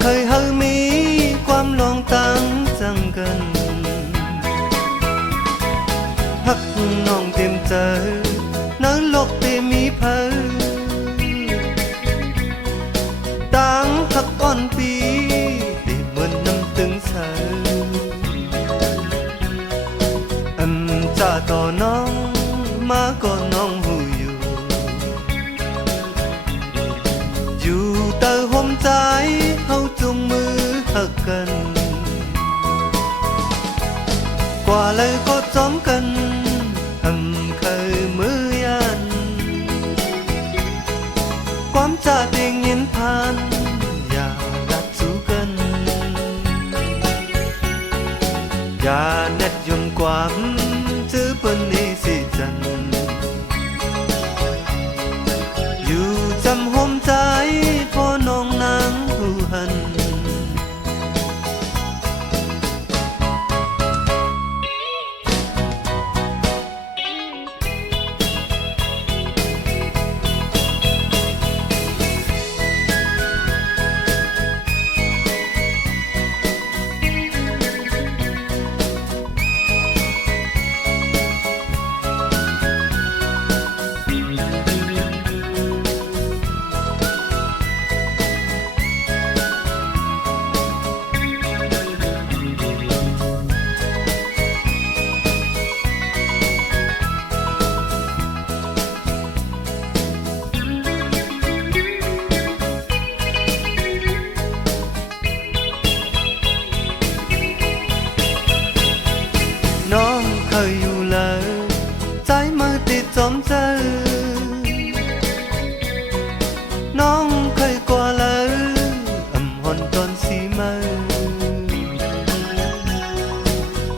เคยเฮามีความลองตั้งจังกันฮักน้องเต็มใจในโลกเต็มมีเพิ่นตั้งฮักอ่อนปีได้เหมือนน้ำตึงใสจะต่อน้องมาก็น้องหูอยู่แต่ห่มใจเฮาจุงมือหักกันกว่าเลยก็จอมกันเคยมือยันความจะเด้งยินผ่านอย่าดัดสู้กันอย่าเน็ดยมความจื้อเปิ้นนี้สิจันอยู่จำห่มใจพอน้องนางหูหันน้องเคยอยู่เลยใจมือติดจอมเจอน้องเคยกว่าเลยหอนตอนสีมือ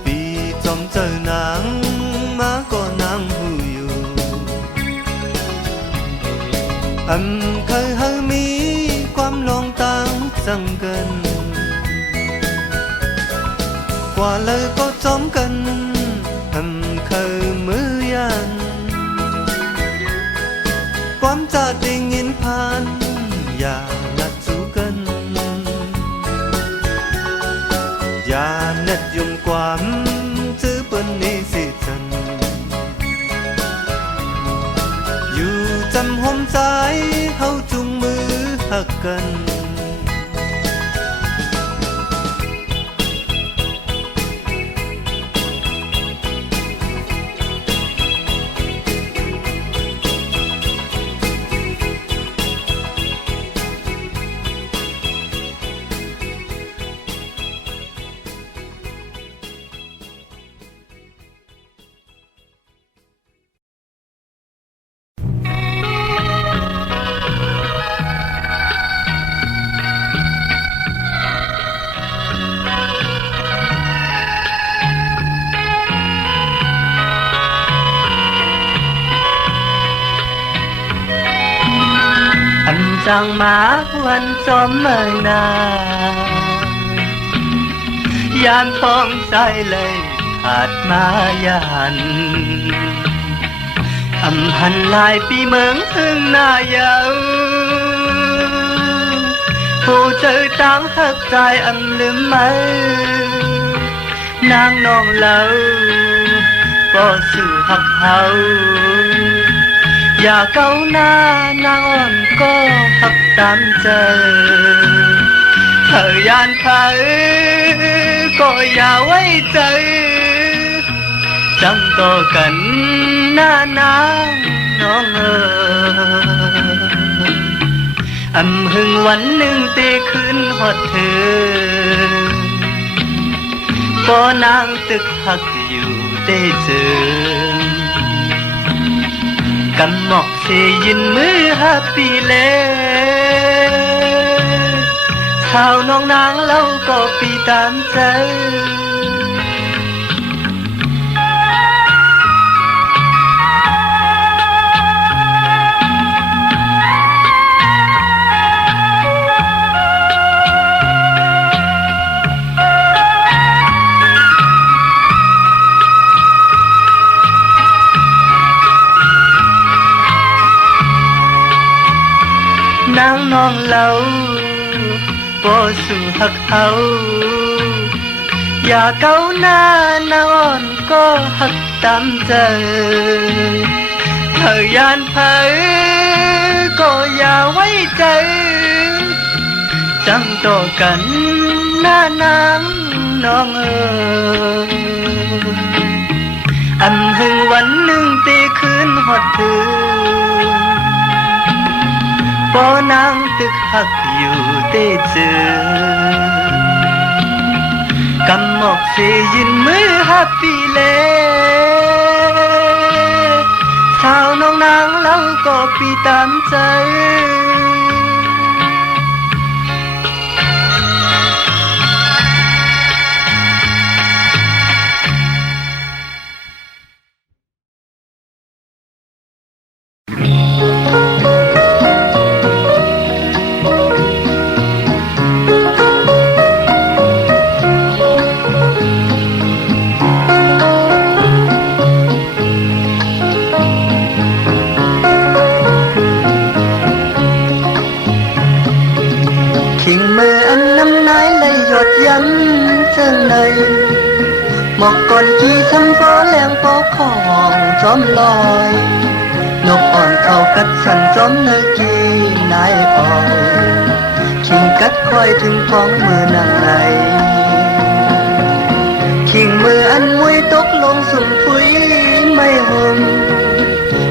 ปีจอมเจอนางมาก็นางหูอยู่เคยเฮามีความลองต่างจังกันกว่าเลยก็จอมกันเคยมือยันความจะได้ยินผ่านอย่าลัดสู้กันอย่าเน็ดยงความจื้อเปิ้นนี้สิจันอยู่จำห่มใจเฮาจุงมือหักกันจังมาวันจอมเมื่อนายานฟองใจเลยขาดมายันพันลายปีเมืองถึงหน้าเยาผู้เจอตั้งหักใจลืมไหมนางน้องเล่าก็สู่หักเขาอย่าเก้าหน้านางอ่อนก็หักตามเจอเธอยานเธอก็อย่าไว้ใจจังต่อกันหน้านางน้องหึงวันหนึ่งเตะขึ้นหอดเธอก็นางตึกหักอยู่ได้เจอกำหมอกเชยินมือฮับปีเล่ชาวน้องนางเล่าก็ปีตามใจ นางน้องเล่าป บ่สู่หักเฮาอย่าเก้าหน้านางอ่อนก็หักตามใจเธอยานเผยก็อย่าไว้ใจจำต่อกันหน้านางน้องอำหึงวันหนึ่งตีคืนหอดถึงบ่นางตึกหักอยู่เต้เจอกำหมอกเสยินมือฮับปีเลชาวน้องนางเล่าก็ปีตามใจทิ้งมืออันน้ำนายไหลหยดย้ำเชิงในหมอกก่อนที่ทำฟ้อแรงฟ้อของจอมลอยนกอ่อนเข้ากัดสันจอมเนกีนายอ่อยทิ้งกัดคอยถึงท้องมือนางในทิ้งมืออันมวยตกลงสุ่มปุ๋ยไม่ห่ม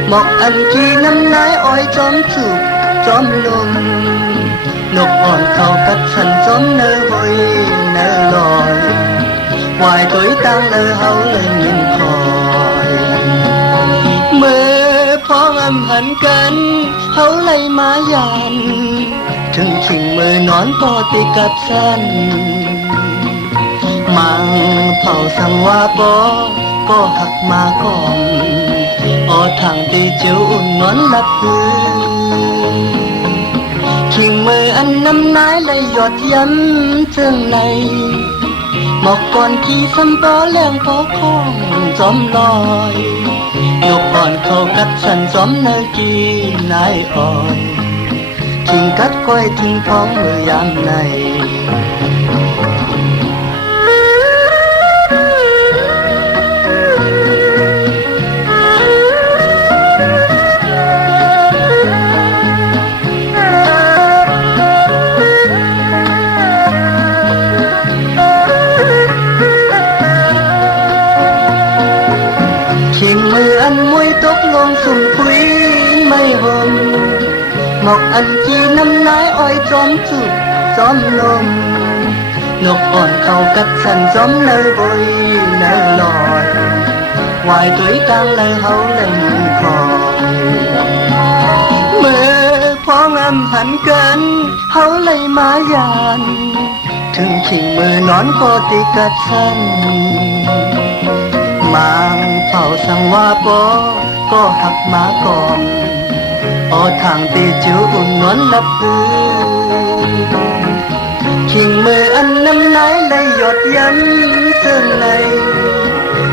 หมอกอันที่น้ำนายอ้อยจอมสุกจอมลมนกอ่อนเข้ากัดฉันจอมเนอหอยเนอลอยวายตัวตั้งเนอเฮาเลยยินคอยเมื่อพ้องอำหันกันเฮาเลยมายันถึงชิงมือนอนพอติกับฉันมังเผาสังว่าก็หักมาก่อนออทางตีเจียวอุ่นนอนหลับพื้นทิ้งมืออันน้ำนายไหลหยดย้ำเจิงในหมอกก่อนขี่ซ้ำป้อแรงป้อคองจอมลอยนกอ่อนเข้ากัดฉันจอมเนกีนายอ่อยทิ้งกัดก้อยทิ้งท้องมือยามในทิ้งมืออันมวยตกลงสุ่มปุ๋ยไม่ห่มหมอกอันที่น้ำนายอ้อยจอมจุกจอมลมนกอ่อนเข้ากัดสันจอมเนยบอยเนยลอยวายตัวกลางเลยเฮาเล่นคอยเมื่อพ้องอำหันกันเฮาเลยมายานถึงชิงมือนอนก็ติกัดสันมางเฝ้าสังว่าก็หักมาก่อนออทางตีจิ๋วอุ่นนวลลับพื้นชิงมืออันน้ำนายไหลหยดย้ำเจิงใน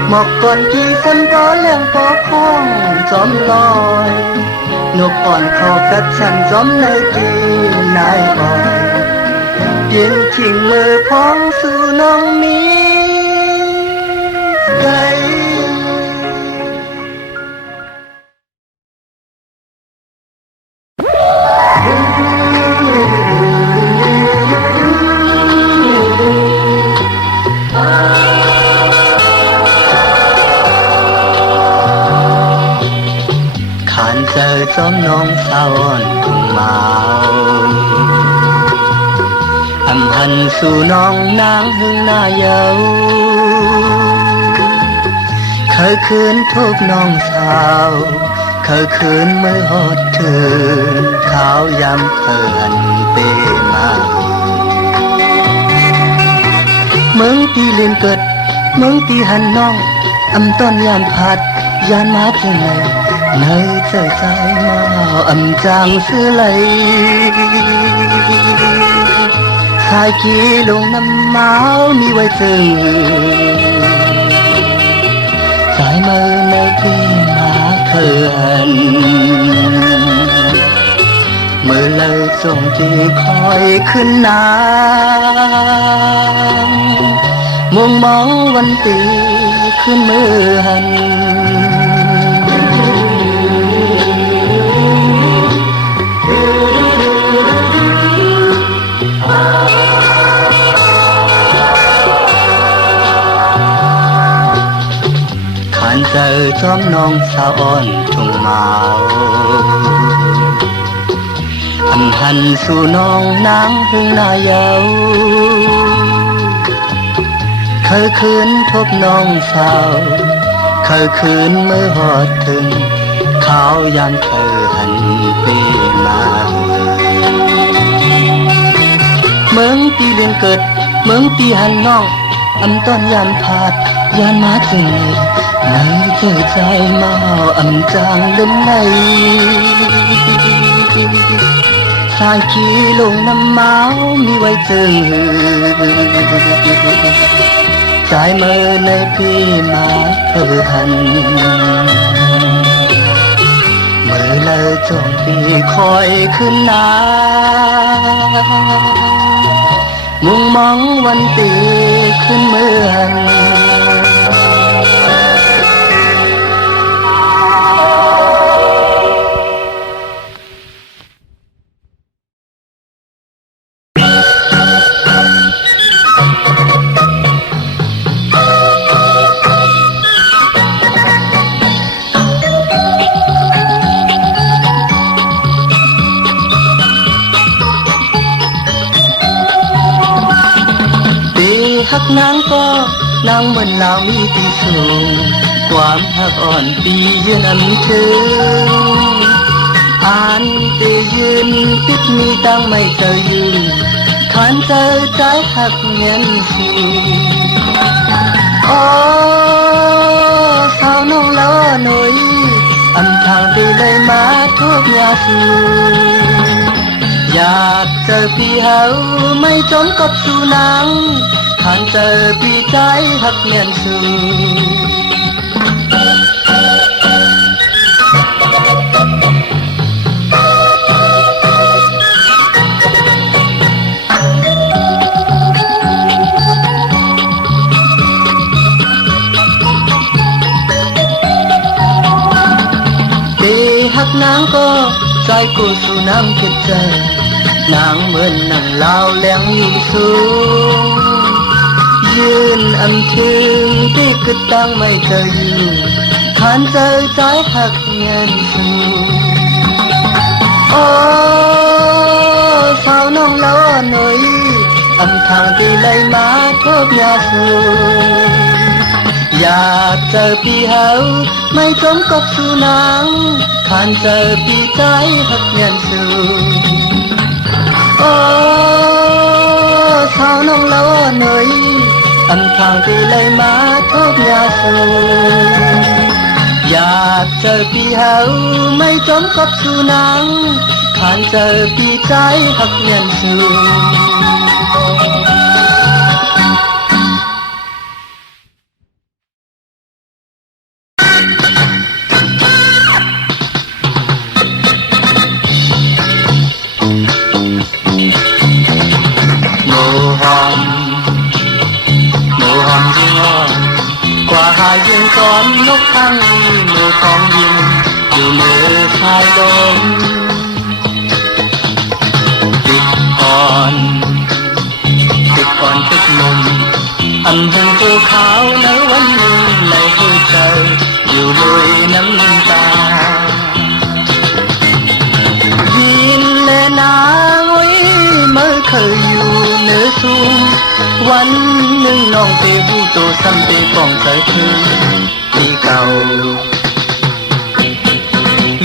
หมอกก่อนที่สันป้อแรงป้อคองจอมลอยนกอ่อนเข้ากัดฉันจอมในกีนายอ่อยเปลี่ยนชิงมือพ้องสู่น้องมีใจขานเจอจอมน้องสาวอ่อนทุ่งเมาอำหันสู่น้องนางหึงหน้าเยาเคยคืนทุบน้องสาวเคยคืนมือหดถืนขาวยำเขินเปมาเมืองที่เล่นเกิดเมืองที่หันน้องอำต้นยานพัดยานมาเพียงไหนในใจใจมาอำจางซื้อไหลสายกี่ลงน้ำเมามีไว้จึงสายมือในที่มาเขิน ม มือเลอจงจีคอยขึ้นนางมุงมองวันตีขึ้นมือหันขันเจอจอมน้องสาวอ่อนทุ่งเมาอันหันสู่น้องนางพึ่งนายเยาเคยคืนพบน้องสาวเคยคืนเมื่อหอดถึงข้าวยานเคยหันปีมาเมืองปีเลียงเกิดเมืองปีหันน้องอำต้นยานผาดยานมาจึงในเจอใจมาอำจางลืมในสายขี้ลงน้ำเมามีไว้เจอสายมือในพี่มาหันมือเลยจงปีคอยขึ้นนามุงมองวันตีขึ้นเมืองหักนางก็นางเหมือนลาวมีตีสูงความหักอ่อนปียืนอันถึงอ่านเตยืนติดมีตั้งไม่เจอยืนขานเจอใจหักเงินสูโอ้สาวน้องล้อหน่อยอำทางดีเลยมาทุกยาสูอยากเจอพี่เฮาไม่จมกับสู่นางขานเจอพี่ใจหักเงียนสูปีหักนางก็ใจกูสู่น้ำคิดใจนางเหมือนนางลาวแหลงอยู่สูงยืนอำถึงที่กึดตั้งไม่เจออยู่ขานเจอใจหักเงินสูโอ้สาวน้องล้อหน่อยอำทางที่ไหลมาทบยาสูอยากเจอพี่เฮาไม่จมกับสู่นางขานเจอพี่ใจหักเงินสูโอ้สาวน้องล้อหน่อยอำทางที่ไหลมาทบยาสูอยากเจอพี่เฮาไม่จมกับสู่นางขานเจอพี่ใจหักเงินสูยิงก้อนนกทั้งมือของยิงอยู่มือชายลมติดอ่อนติดนุ่มอันหึงภูเขาในวันหนึ่งในหัวใจอยู่ด้วยน้ำตายินและนางไว้เมื่อเคยอยู่เหนือสูงวันหนึ่งน้องไปหูโตซ้ำไปป้องใจคืนที่เก่า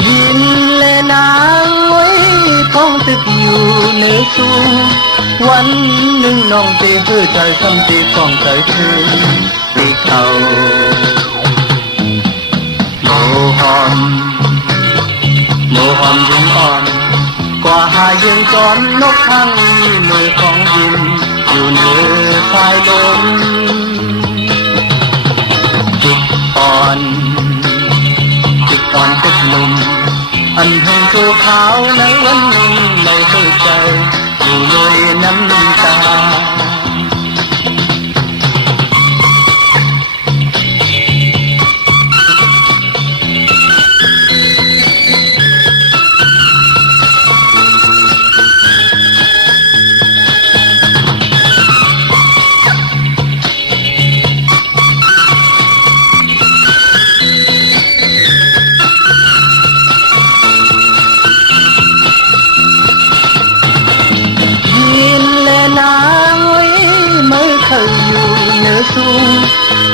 ยินและนางไว้ท้องตึกอยู่เหนือสูงวันหนึ่งน้องไปหูใจซ้ำไปป้องใจคืนที่เก่าโมหอมยิ่งอ่อนกว่าหายิงก้อนนกทั้งมือของยินอยู่เหนือสายลมจิกอ่อนติดนุ่ม อันเพิ่งตัวขาวในวันหนึ่งไม่เข้าใจอยู่เลยน้ำตา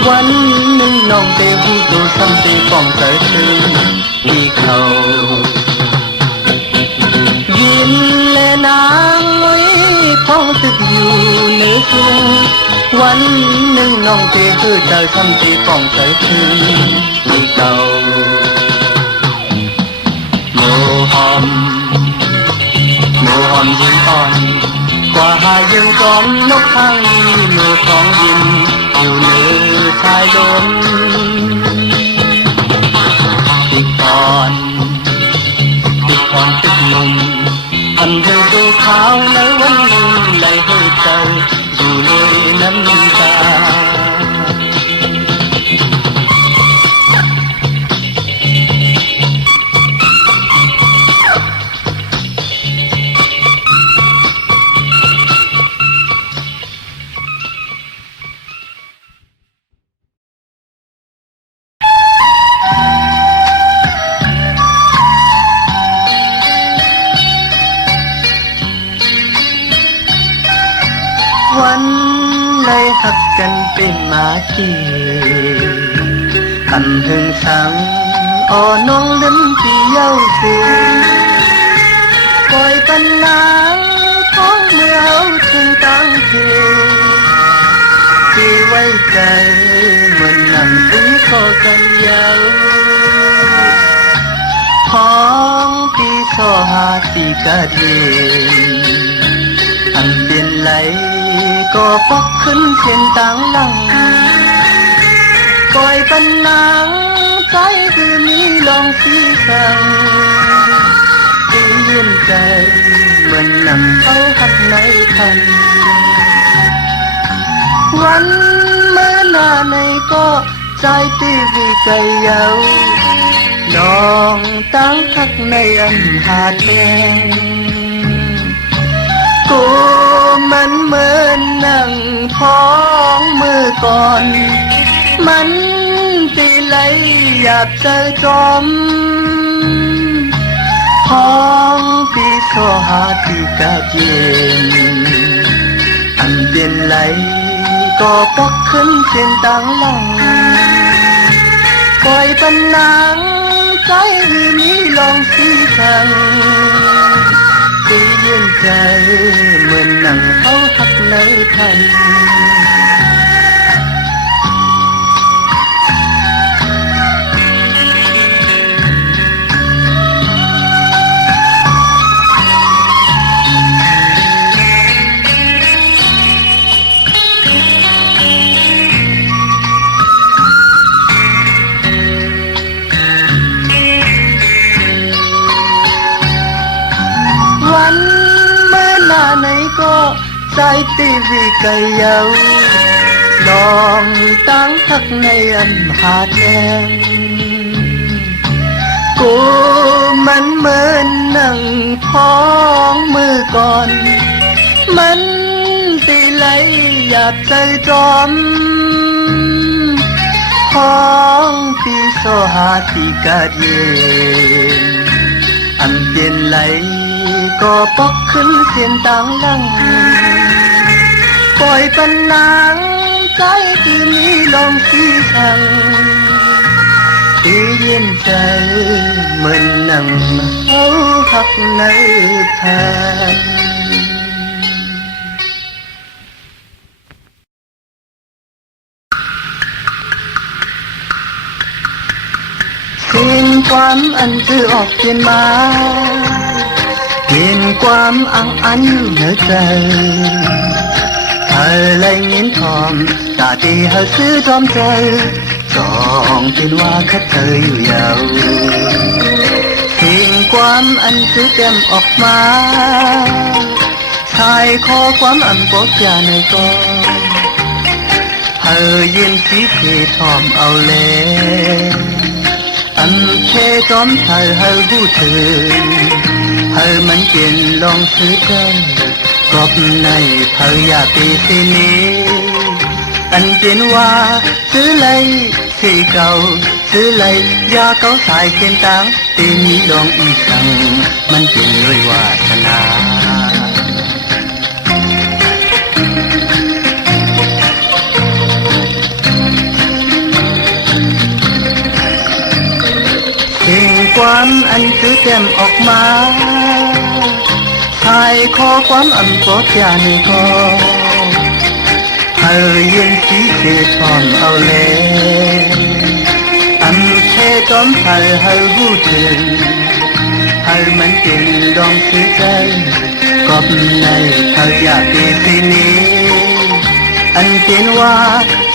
วันหนึ่งน้องเตหูดูซ้ำตีป้องเจอถึงที่เขายินและนางพ้องตึกอยู่ในทุ่งวันหนึ่งน้องเตหูเจอซ้ำตีป้องเจอถึงที่เขาโมหอมยิงอ่อนกว่าหายังกอมนกทางนี้มือของยินอยู่เหนือชายลมติดอ่อนติดลมอันเธอดูขาวในวันหนึ่งไหลให้ใจอยู่เลยน้ำตาวันเลยหักกันเป็นมาจีอันถึงสังอ่อน้องลิ้นที่เย้าสูปล่อยปันนางท้องเมื่อเอาถึงตั้งเทที่ไว้ใจเหมือนนั่งถึงคอกันยาวของที่สอหาสีกะเดอันเป็นไหลก็ปอกขึ้นเส้นต่างหลังก่อยปันนางใจคือมีลองสีสังที่ยืนใจเหมือนนั่งเขาหักในพันวันเมื่อหน้าในก็ใจตีวิใจเยาน้องตั้งหักในอันหาดแดงกูมันเหมือนนั่งพ้องมือก่อนมันตีไหลหยาบใจจอมพ้องปีโซหาตีกะเย็นอันเปลี่ยนไหลก็ปอกขึ้นเส้นต่างหลังปล่อยปันนางใจหรือมีลองสีสังตีเย็นใจเหมือนนั่งเขาหักในพันวันเมื่อหน้าไหนก็ใจตีวิกะเยาลองตั้งหักในอันหาดแดงกูมันเหมือนนั่งพ้องมือก่อนมันตีไหลหยาบใจจอมพ้องปีโซหาตีกะเย็นอันเปลี่ยนไหลก็ปอกขึ้นเสียนต่างหลังปล่อยปันนางใจที่มีลองสีสังที่เย็นใจเหมือนนั่งเขาหักในพันสิ่งความอันจือออกเปลี่ยนมาเปลี่ยนความอันเหนือใจเธอเลยเงินทอมตาตีเธอซื้อจอมใจจองเป็นว่าคัดเธออยู่ยาวสิ่ง ความอันคือเต็มออกมาชายขอความอันบอกอย่าในก็เฮอยินสีเททอมเอาเลยอันเคจอมเธอเฮอหูถึงเฮอมันเปลี่ยนลองซื้อกันกอบในเฮออยากปีสินี้อันเป็นว่าซื้อเลยสีเก่าซื้อเลยยาเก่าสายเขียนตังตีนี้ลองอีสังมันเป็นด้วยวาสนาสิ่งความอันคือเต็มออกมาชายขอความอันปลดยาในก็เธอยืนสีเสียทอนเอาเลยอันแค่จอมเธอเฮาหูถึงเฮามันเป็นดองซื้อใจกอบในเธออยากเป็นสินี้อันเป็นว่า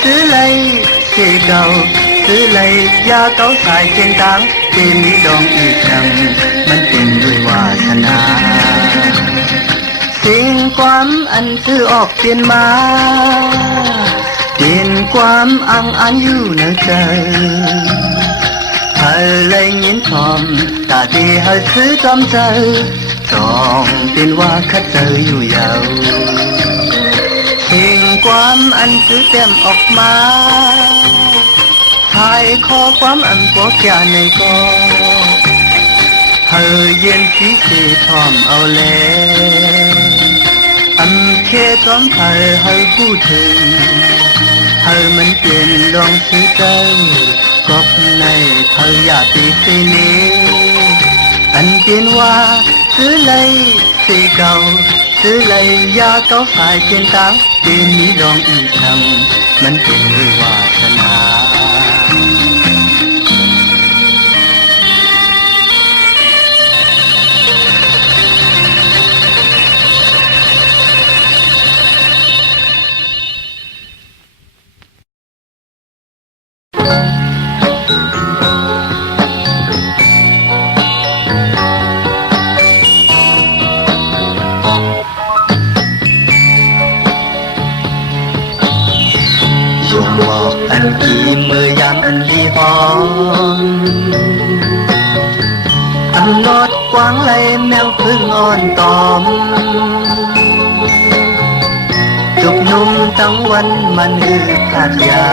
ซื้อเลยเสียเก่าซื้อเลยยาเก่าสายเขียนตังที่มีดองอีกครั้งมันเป็นด้วยวาสนาสิ่งความอันซื้อออกเปลี่ยนมาเปลี่ยนความอังอันอยู่ในใจเธอเลยยินชมตาที่เธอซื้อจอมใจจองเป็นว่าคัดเจออยู่ยาวสิ่งความอันซื้อเต็มออกมาหายขอความอันบอกอย่าในก็เธอเย็นสีสีทอมเอาเลยอันเคจอมเธอเธอพูดถึงเธอมันเปลี่ยนลองซื้อใจกอบในเธออยากตีสีนี้อันเป็นว่าซื้อเลยสีเก่าซื้อเลยยาเก่าสายเขียนตังเป็นนี้ลองอีกครั้งมันเป็นด้วยวาสนาอันกี่มือยามอันลีหอมอันนอดกว้างไหลแมวพึ่งอ่อนตอมจุกนุ่มตั้งวันมันหือพลาดยา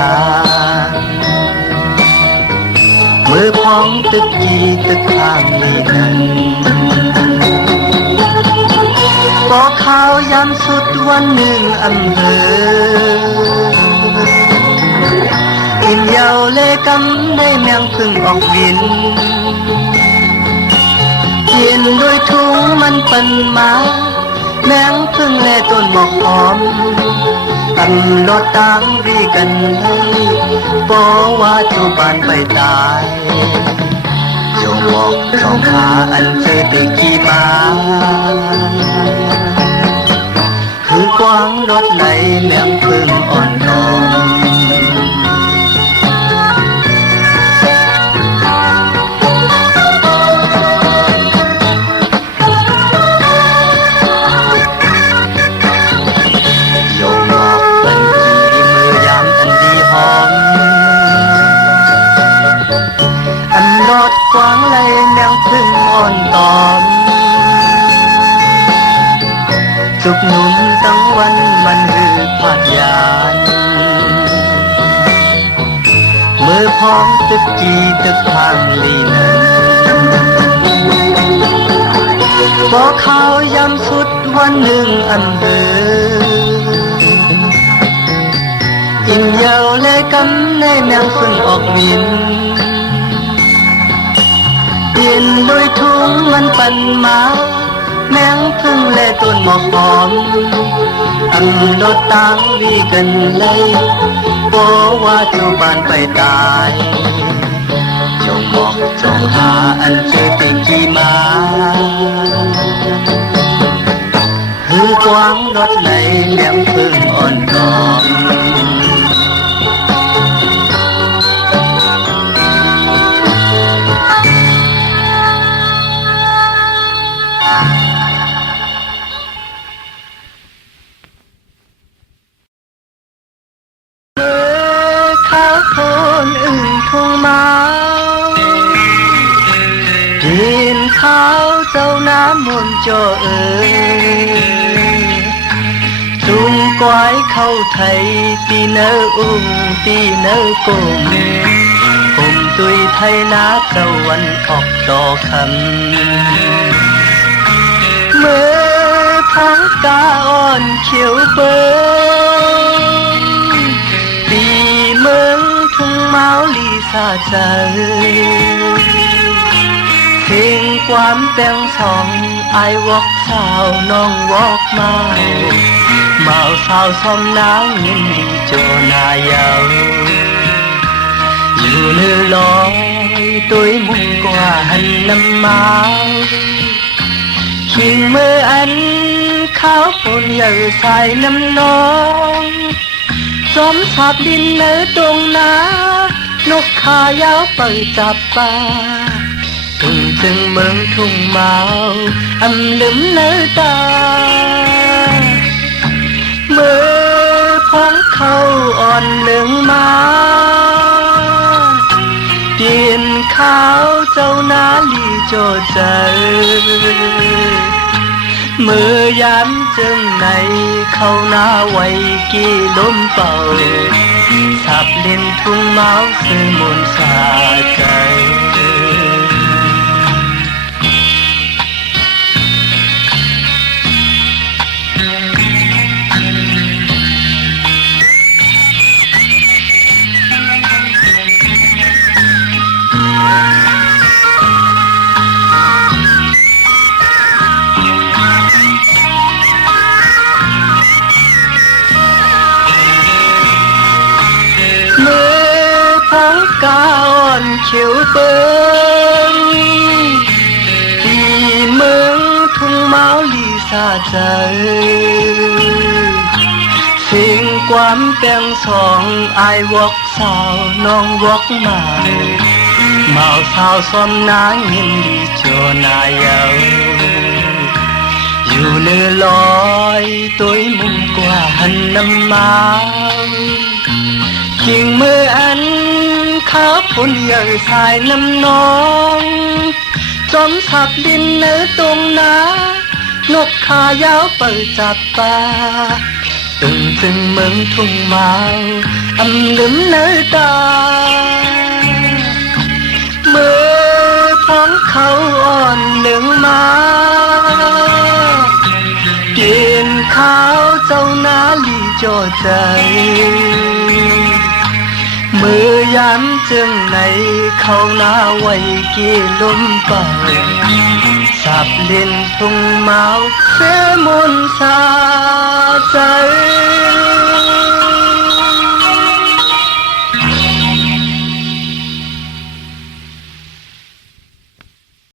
มือพองตึกจีตึกข้างนี้นั้นบอกข่าวยามสุดวันหนึ่งอำเภออิ่มเยาเลกำได้แมงพึ่งออกบินกินด้วยถุงมันปันมาแมงพึ่งแลต้นหมอกหอมอันรถตางรีกันให้บอกว่าเจ้าบ้านไปตายเจ้าบอกสองขาอันเจอตึกขี่มาคือกวางรถไหลแมงพึ่งอ่อนตอมกว้างไหลแมงพึ่งอ่อนตอมจุกหนุ่มตั้งวันมันหือพาดยานมือพองตึกจีตึกทางลีนั้นบอกข่าวยามสุดวันหนึ่งอันเบออิ่มเยาเลยกำในแมงพึ่งออกบินกินด้วยถุงมันปันมาแมงพึ่งและต้นหมอกหอมอันรถตางวีกันเลยบอกว่าเจ้าบ้านไปตายเจ้าบอกเจ้าหาอันเจอติงขี่มาคือกวางรถไหลแมงพึ่งอ่อนตอม ทุ่งเมาดินขาวเจ้าน้ำมนต์จ่อจุงก้อยเข้าไทยตีเนออุ้งตีเนอกลมผมตุยไทยนาเจ้าวันออกต่อคำเมื่อท้องกาอ่อนเขียวเบิ้งตีเมืองทุ่งเมาลีสาใจเพลงความแป้งสองไอวอกสาวน้องวอกเมาเมาสาวซ้อมนางยินดีโจนายาวอยู่เนื้อลอยตัวมุ่งกว่าหันน้ำเมาขิงมืออันข้าวปนใหญ่ใส่น้ำน้องจอมสับดินเนื้อตรงนานกขายาวเปิดจับปลาจึงเมืองทุ่งเมาอำลืมเนื้อตาเมื่อพ้องเขาอ่อนเหลืองมาเตียนขาวเจ้านาลีโจใจเมื่อยามจึงในเข้าหน้าไว้กี่ลมเป่าสับเล่นทุ่งเมาสื่อมนสาใจกาอ่อนเขียวเปิ้งที่เมืองทุ่งเมาลีสาใจเสียงความแป้งสองไอวอกสาวน้องวอกมาเมาสาวซ้อมนางยินดีโจนายาวอยู่เนื้อลอยตัวมุ่งกว่าหันน้ำเมาขิงมืออันข้าวผลใหญ่สายน้ำน้องจอมสับดินเนื้อตรงนานกขายาวเปิดจับปลาจึงเมืองทุ่งเมาอำลืมเนื้อตาเมื่อพ้องเขาอ่อนเหลืองมาเปลี่ยนขาวเจ้านาลีโจใจมือยามจึงในเข้าหน้าไว้กี่ลมเป่าสับเล่นทุ่งเมาเสมนสาใจ